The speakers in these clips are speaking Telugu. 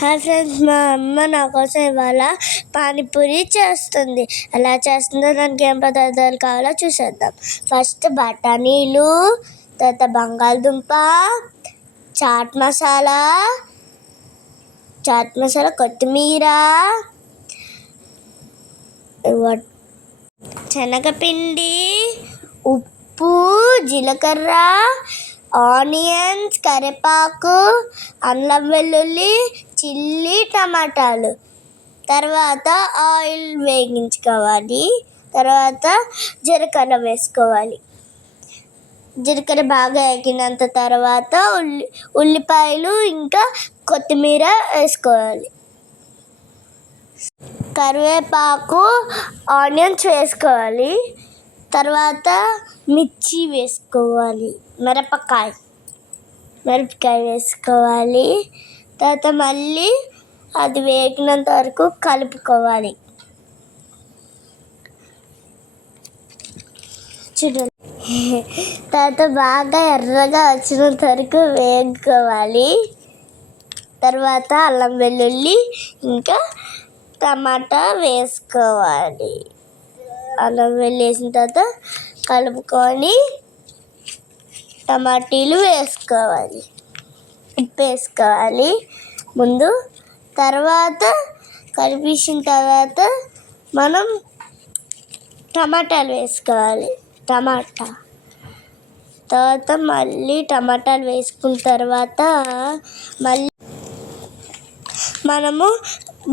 హాయ్ ఫ్రెండ్స్, మా అమ్మ నా కోసం ఇవాళ పానీపూరి చేస్తుంది. ఎలా చేస్తుందో దానికి ఏం పదార్థాలు కావాలో చూసేద్దాం. ఫస్ట్ బఠానీలు, తర్వాత బంగాళదుంప, చాట్ మసాలా, కొత్తిమీర, శనగపిండి, ఉప్పు, జీలకర్ర, ఆనియన్స్, కరివేపాకు, అల్లం వెల్లుల్లి, చిల్లీ, టమాటాలు. తర్వాత ఆయిల్ వేగించుకోవాలి. తర్వాత జీలకర్ర వేసుకోవాలి. జీలకర్ర బాగా వేగినంత తర్వాత ఉల్లిపాయలు ఇంకా కొత్తిమీర వేసుకోవాలి. కరివేపాకు, ఆనియన్స్ వేసుకోవాలి. తర్వాత మిర్చి వేసుకోవాలి, మిరపకాయ వేసుకోవాలి. తర్వాత మళ్ళీ అది వేగినంత వరకు కలుపుకోవాలి. చూడండి, తర్వాత బాగా ఎర్రగా వచ్చినంత వరకు వేసుకోవాలి. తర్వాత అల్లం వెల్లుల్లి ఇంకా టమాటా వేసుకోవాలి. అల్లం వెల్లుల్లి వేసిన తర్వాత కలుపుకొని టమాటీలు వేసుకోవాలి, ఉప్పు వేసుకోవాలి ముందు. తర్వాత కలిపేసిన తర్వాత మనం టమాటాలు వేసుకోవాలి. తర్వాత మళ్ళీ టమాటాలు వేసుకున్న తర్వాత మళ్ళీ మనము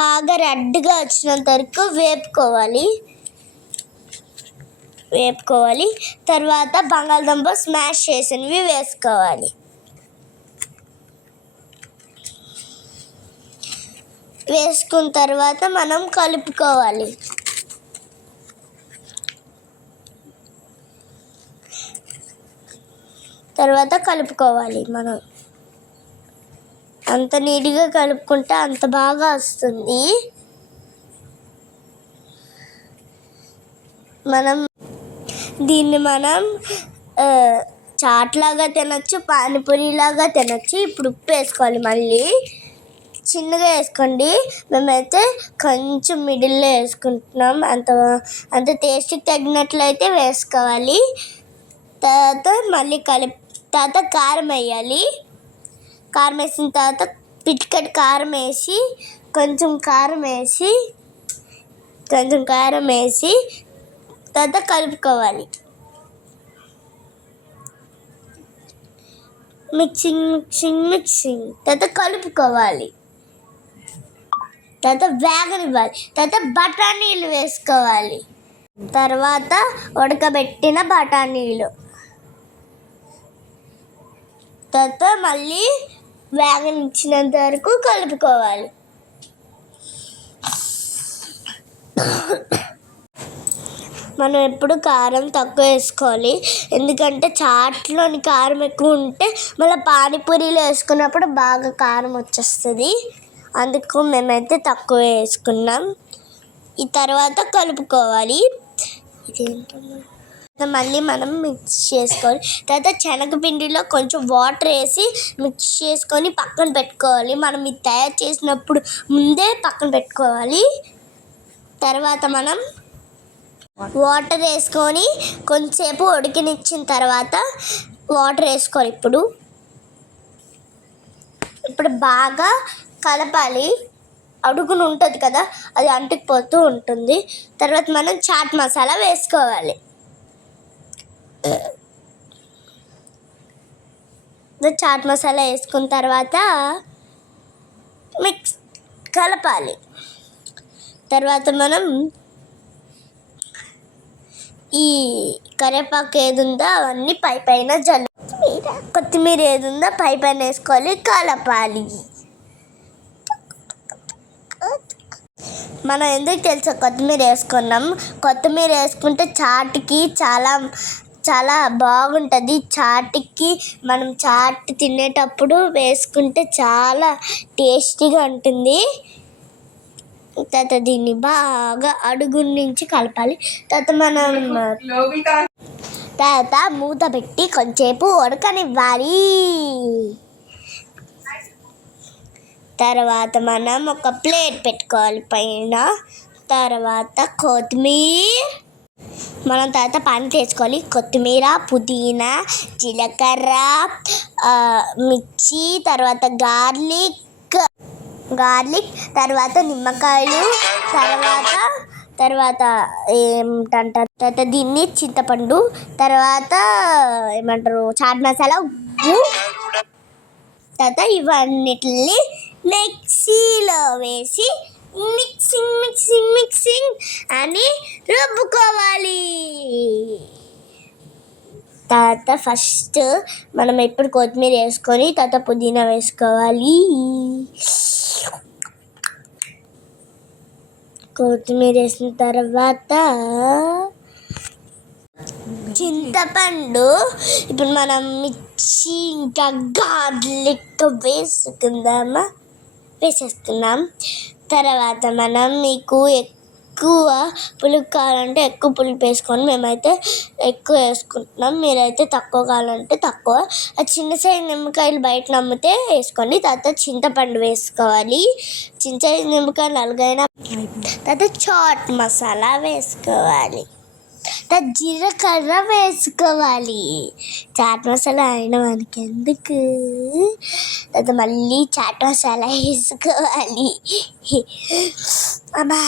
బాగా రెడ్గా వచ్చినంత వరకు వేపుకోవాలి. తర్వాత బంగాళదుంప స్మాష్ చేసినవి వేసుకోవాలి. వేసుకున్న తర్వాత మనం కలుపుకోవాలి. మనం అంత నీట్గా కలుపుకుంటే అంత బాగా వస్తుంది. దీన్ని మనం చాట్ లాగా తినచ్చు, పానీపూరి లాగా తినచ్చు. ఇప్పుడు ఉప్పు వేసుకోవాలి. మళ్ళీ చిన్నగా వేసుకోండి. మేమైతే కొంచెం మిడిల్లో వేసుకుంటున్నాం. అంత టేస్ట్కి తగినట్లయితే వేసుకోవాలి. తర్వాత మళ్ళీ తర్వాత కారం వేయాలి. కారం వేసిన తర్వాత పిటికెట్ కారం వేసి కొంచెం కారం వేసి తర్వాత కలుపుకోవాలి. మిక్సింగ్ తర్వాత కలుపుకోవాలి. తర్వాత వేగనివ్వాలి. తర్వాత బఠానీలు వేసుకోవాలి. తర్వాత ఉడకబెట్టిన బఠానీలు. తర్వాత మళ్ళీ వేగనిచ్చినంత వరకు కలుపుకోవాలి. మనం ఎప్పుడు కారం తక్కువ వేసుకోవాలి. ఎందుకంటే చాట్లోని కారం ఎక్కువ ఉంటే మళ్ళీ పానీపూరీలో వేసుకున్నప్పుడు బాగా కారం వచ్చేస్తుంది. అందుకు మేమైతే తక్కువ వేసుకున్నాం. ఈ తర్వాత కలుపుకోవాలి. మళ్ళీ మనం మిక్స్ చేసుకోవాలి. తర్వాత శనగపిండిలో కొంచెం వాటర్ వేసి మిక్స్ చేసుకొని పక్కన పెట్టుకోవాలి. మనం ఇది తయారు చేసినప్పుడు ముందే పక్కన పెట్టుకోవాలి. తర్వాత మనం వాటర్ వేసుకొని కొంచెంసేపు ఉడికినిచ్చిన తర్వాత వాటర్ వేసుకోవాలి. ఇప్పుడు బాగా కలపాలి. అడుగున ఉంటుంది కదా, అది అంటుకుపోతూ ఉంటుంది. తర్వాత మనం చాట్ మసాలా వేసుకోవాలి. చాట్ మసాలా వేసుకున్న తర్వాత కలపాలి. తర్వాత మనం ఈ కరివేపాకు ఏది ఉందో అవన్నీ పైన కొత్తిమీర ఏది ఉందో పైన వేసుకోవాలి, కలపాలి. మనం ఎందుకు తెలుసా కొత్తిమీర వేసుకున్నాం? కొత్తిమీర వేసుకుంటే చాట్కి చాలా బాగుంటుంది. చాట్కి మనం చాట్ తినేటప్పుడు వేసుకుంటే చాలా టేస్టీగా ఉంటుంది. తర్వాత దీన్ని బాగా అడుగు నుంచి కలపాలి. తర్వాత మూత పెట్టి కొంచెంసేపు ఉడకనివ్వాలి. తర్వాత మనం ఒక ప్లేట్ పెట్టుకోవాలి పైన. తర్వాత కొత్తిమీర, మనం తర్వాత పాన్ వేసుకోవాలి. కొత్తిమీర, పుదీనా, జీలకర్ర, మిర్చి, తర్వాత గార్లిక్, తర్వాత నిమ్మకాయలు, తర్వాత ఏమిటంటారు, తర్వాత దీన్ని చింతపండు, తర్వాత ఏమంటారు చాట్ మసాలా, ఉప్పు, తర్వాత ఇవన్నిటిని మిక్సీలో వేసి మిక్సింగ్ అని రుబ్బుకోవాలి. తర్వాత ఫస్ట్ మనం ఎప్పుడు కొత్తిమీర వేసుకొని తర్వాత పుదీనా వేసుకోవాలి. కొత్తిమీర వేసిన తర్వాత చింతపండు, ఇప్పుడు మనం మిర్చి ఇంకా గార్లిక్ వేసేస్తున్నాం. తర్వాత మనం మీకు ఎక్కువ పులుపు కావాలంటే ఎక్కువ పులుపు వేసుకొని, మేమైతే ఎక్కువ వేసుకుంటున్నాం, మీరైతే తక్కువ కావాలంటే తక్కువ. ఆ చిన్న సైజు నిమ్మకాయలు బయట అమ్మితే వేసుకోండి. తర్వాత చింతపండు వేసుకోవాలి. చిన్న సైజు నిమ్మకాయలు అలాగైనా. తర్వాత చాట్ మసాలా వేసుకోవాలి. తర్వాత జీలకర్ర వేసుకోవాలి. చాట్ మసాలా అయిన మనకి ఎందుకు. తర్వాత మళ్ళీ చాట్ మసాలా వేసుకోవాలి. అమ్మా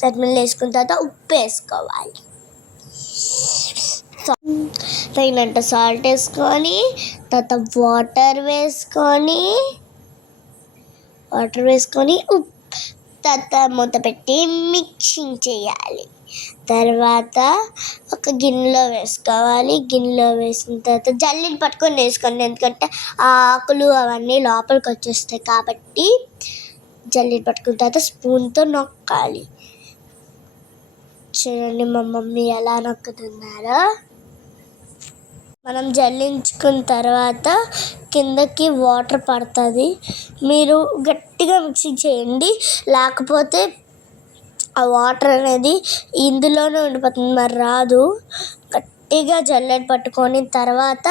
చట్నీలు వేసుకున్న తర్వాత ఉప్పు వేసుకోవాలి. తగినంత సాల్ట్ వేసుకొని తర్వాత వాటర్ వేసుకొని ఉప్పు తర్వాత మూత పెట్టి మిక్సింగ్ చేయాలి. తర్వాత ఒక గిన్నెలో వేసుకోవాలి. గిన్నెలో వేసిన తర్వాత జల్లీని పట్టుకొని వేసుకోండి, ఎందుకంటే ఆకులు అవన్నీ లోపలికి వచ్చేస్తాయి కాబట్టి. జల్లీని పట్టుకున్న తర్వాత స్పూన్తో నొక్కాలి. చూడండి మా మమ్మీ ఎలా నొక్కుతున్నారో. మనం జల్లించుకున్న తర్వాత కిందకి వాటర్ పడుతుంది. మీరు గట్టిగా మిక్సింగ్ చేయండి, లేకపోతే ఆ వాటర్ అనేది ఇందులోనే ఉండిపోతుంది, మరి రాదు. గట్టిగా జల్లెడ పట్టుకొని తర్వాత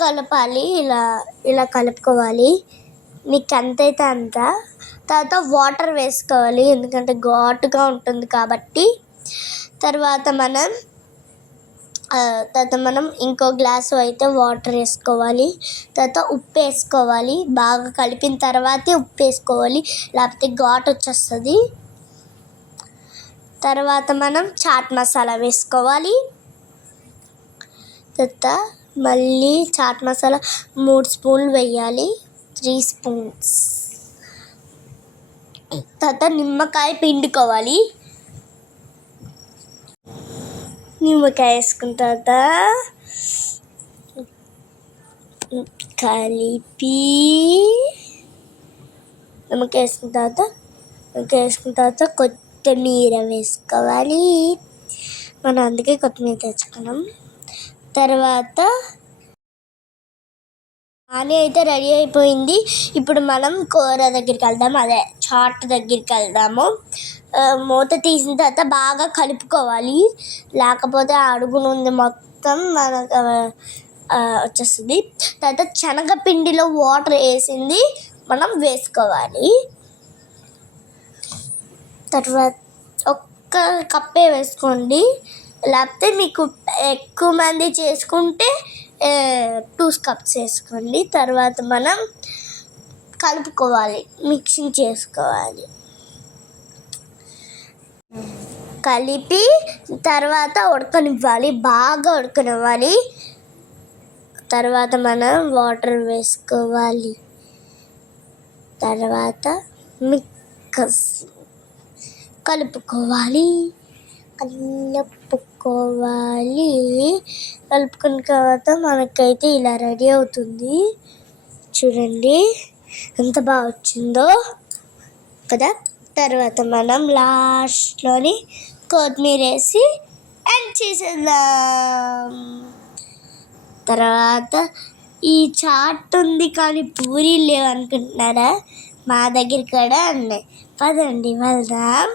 కలపాలి. ఇలా కలుపుకోవాలి మీకు ఎంతైతే అంత. తర్వాత వాటర్ వేసుకోవాలి, ఎందుకంటే ఘాటుగా ఉంటుంది కాబట్టి. తర్వాత మనం ఇంకో గ్లాసు అయితే వాటర్ వేసుకోవాలి. తర్వాత ఉప్పు వేసుకోవాలి. బాగా కలిపిన తర్వాతే ఉప్పు వేసుకోవాలి, లేకపోతే ఘాటు వచ్చేస్తుంది. తర్వాత మనం చాట్ మసాలా వేసుకోవాలి. తర్వాత మళ్ళీ చాట్ మసాలా 3 స్పూన్లు వేయాలి, 3 స్పూన్స్. తర్వాత నిమ్మకాయ పిండుకోవాలి. నిమ్మకాయ వేసుకున్న తర్వాత కలిపి నిమ్మకాయ వేసుకున్న తర్వాత కొత్తిమీర వేసుకోవాలి. మనం అందుకే కొత్తిమీర తెచ్చుకున్నాం. తర్వాత ఆని అయితే రెడీ అయిపోయింది. ఇప్పుడు మనం కూర దగ్గరికి వెళ్దాము, అదే చాట్ దగ్గరికి వెళ్దాము. మూత తీసిన తర్వాత బాగా కలుపుకోవాలి, లేకపోతే అడుగు నుండి మొత్తం మనకు వచ్చేస్తుంది. తర్వాత శనగపిండిలో వాటర్ వేసింది మనం వేసుకోవాలి. తర్వాత ఒక్క కప్పే వేసుకోండి, లేకపోతే మీకు ఎక్కువ మంది చేసుకుంటే 2 కప్స్ వేసుకోండి. తర్వాత మనం కలుపుకోవాలి, మిక్సింగ్ చేసుకోవాలి. కలిపి తర్వాత ఉడకనివ్వాలి, బాగా ఉడకనివ్వాలి. తర్వాత మనం వాటర్ వేసుకోవాలి. తర్వాత కలుపుకున్న తర్వాత మనకైతే ఇలా రెడీ అవుతుంది. చూడండి ఎంత బాగా వచ్చిందో కదా. తర్వాత మనం లాస్ట్లోని కొత్తిమీర వేసి ఎండ్ చేసేద్దాం. తర్వాత ఈ చాట్ ఉంది కానీ పూరీలు లేవు అనుకుంటున్నారా, మా దగ్గర కూడా ఉన్నాయి, పదండి వెళ్దాం.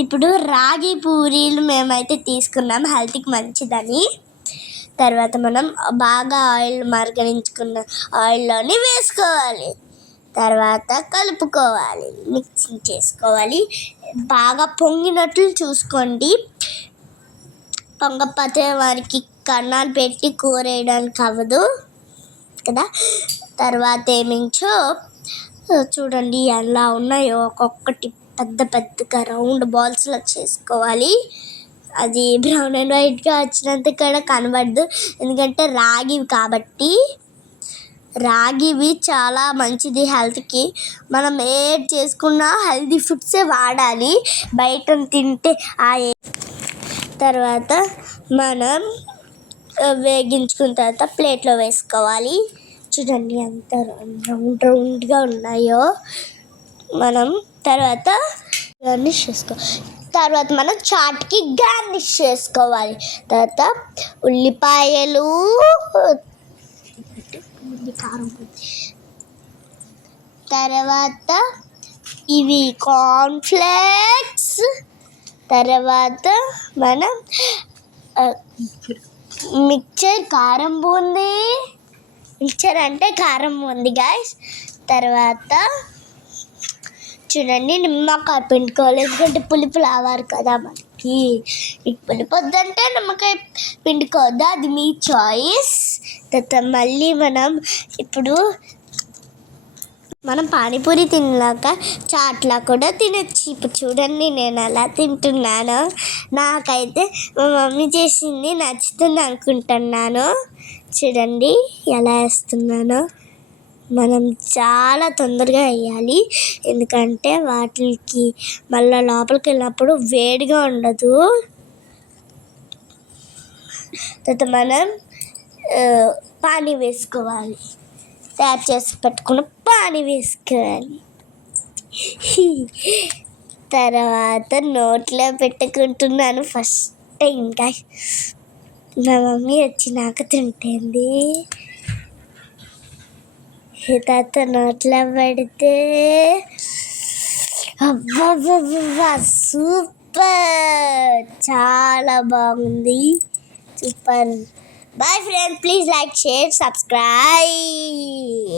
ఇప్పుడు రాగి పూరీలు మేమైతే తీసుకున్నాం, హెల్త్కి మంచిదని. తర్వాత మనం బాగా ఆయిల్ మరగనించుకున్న ఆయిల్లోని వేసుకోవాలి. తర్వాత కలుపుకోవాలి, మిక్సింగ్ చేసుకోవాలి. బాగా పొంగినట్లు చూసుకోండి. పొంగపోతే వారికి కన్నాలు పెట్టి కూర వేయడానికి అవ్వదు కదా. తర్వాత ఏమించో చూడండి ఎలా ఉన్నాయో, ఒక్కొక్కటి పెద్ద పెద్దగా రౌండ్ బాల్స్లో చేసుకోవాలి. అది బ్రౌన్ అండ్ వైట్గా వచ్చినంత కూడా కనబడదు, ఎందుకంటే రాగివి కాబట్టి. రాగివి చాలా మంచిది హెల్త్కి. మనం ఏది చేసుకున్నా హెల్తీ ఫుడ్సే వాడాలి, బయట తింటే తర్వాత మనం వేగించుకున్న తర్వాత ప్లేట్లో వేసుకోవాలి. చూడండి ఎంత రౌండ్గా ఉన్నాయో. మనం తర్వాత గార్నిష్ చేసుకోవాలి. తర్వాత మనం చాట్కి గార్నిష్ చేసుకోవాలి. తర్వాత ఉల్లిపాయలు, తర్వాత ఇవి కార్న్ఫ్లేక్స్, తర్వాత మనం మిక్చర్ కారం బూందీ, మిక్చర్ అంటే కారం బూందీ గాయస్. తర్వాత చూడండి నిమ్మకాయ పిండుకోవాలి, ఎందుకంటే పులుపు రావాలి కదా మనకి. మీకు పులుపు వద్దంటే నిమ్మకాయ పిండుకోవద్దు, అది మీ చాయిస్. తర్వాత మళ్ళీ ఇప్పుడు మనం పానీపూరి తిన్నాక చాట్లా కూడా తినచ్చు. ఇప్పుడు చూడండి నేను ఎలా తింటున్నానో. నాకైతే మా మమ్మీ చేసింది నచ్చుతుంది అనుకుంటున్నాను. చూడండి ఎలా వేస్తున్నానో. మనం చాలా తొందరగా వేయాలి, ఎందుకంటే వాటికి మళ్ళీ లోపలికి వెళ్ళినప్పుడు వేడిగా ఉండదు. తర్వాత మనం పానీ వేసుకోవాలి, తయారు చేసి పెట్టుకున్న పానీ వేసుకోవాలి. తర్వాత నోట్లో పెట్టుకుంటున్నాను ఫస్ట్ టైం. మా మమ్మీ వచ్చి నాకు తింటుంది. తర్వాత నోట్లో పెడితే అబ్బా సూపర్, చాలా బాగుంది, super. Bye friends, please like, share, subscribe.